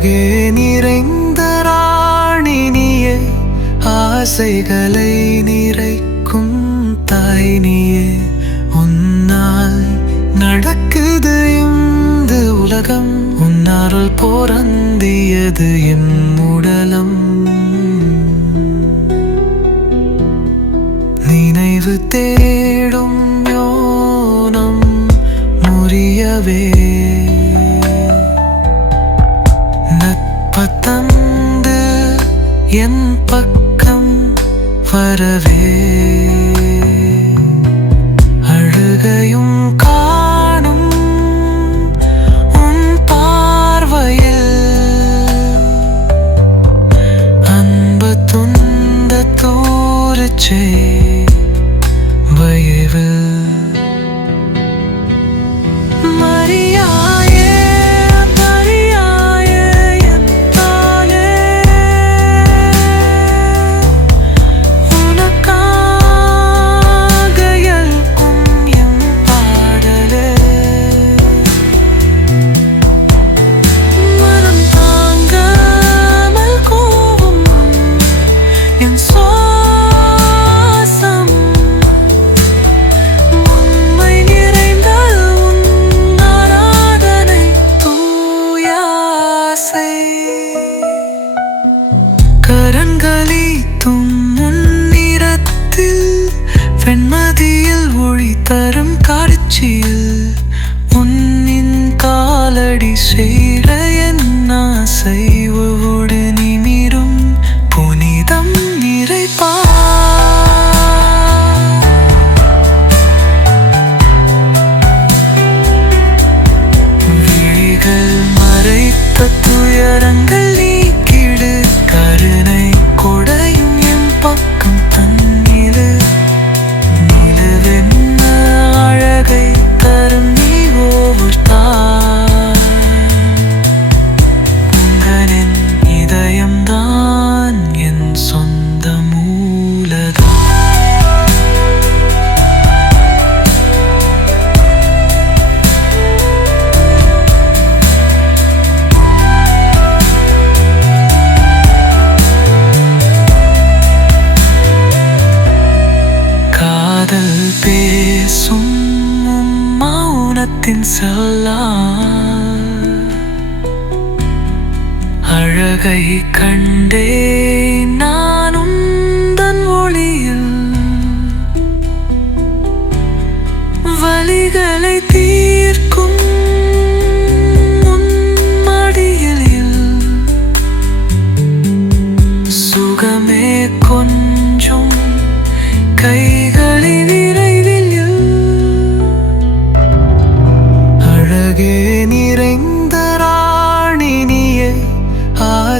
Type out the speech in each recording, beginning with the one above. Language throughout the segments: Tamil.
அழகே நிறைந்த ராணினியே ஆசைகளை நிறைக்கும் தாய் நீயே உன்னால் நடக்குது இந்த உலகம் உன்னாருள் போரந்தியது என் உடலம். நினைவு தேடும் யோனம் முறியவே என் பக்கம் வரவே. அழுகையும் காணும் உன் பார்வையில். அன்பு துந்த தூரிச்சே ஆசை நிமிரும் புனிதம் நிறைப்பா விழிகள் மறைத்த துயரங்கள் காதல் பேசும் மௌனத்தின் சொல்லா. அழகை கண்டே நானும் தன் ஒளியில். வழிகளை தீர்க்கும் உன் மடியில் சுகமே கொஞ்சம் கை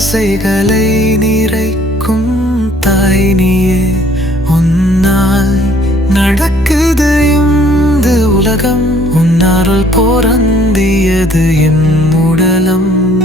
ஆசைகளை நிறைக்கும் தாய் நீயே உன்னால் நடக்குது இந்த உலகம். உன்னாருள் போரந்தியது என் உடலம்.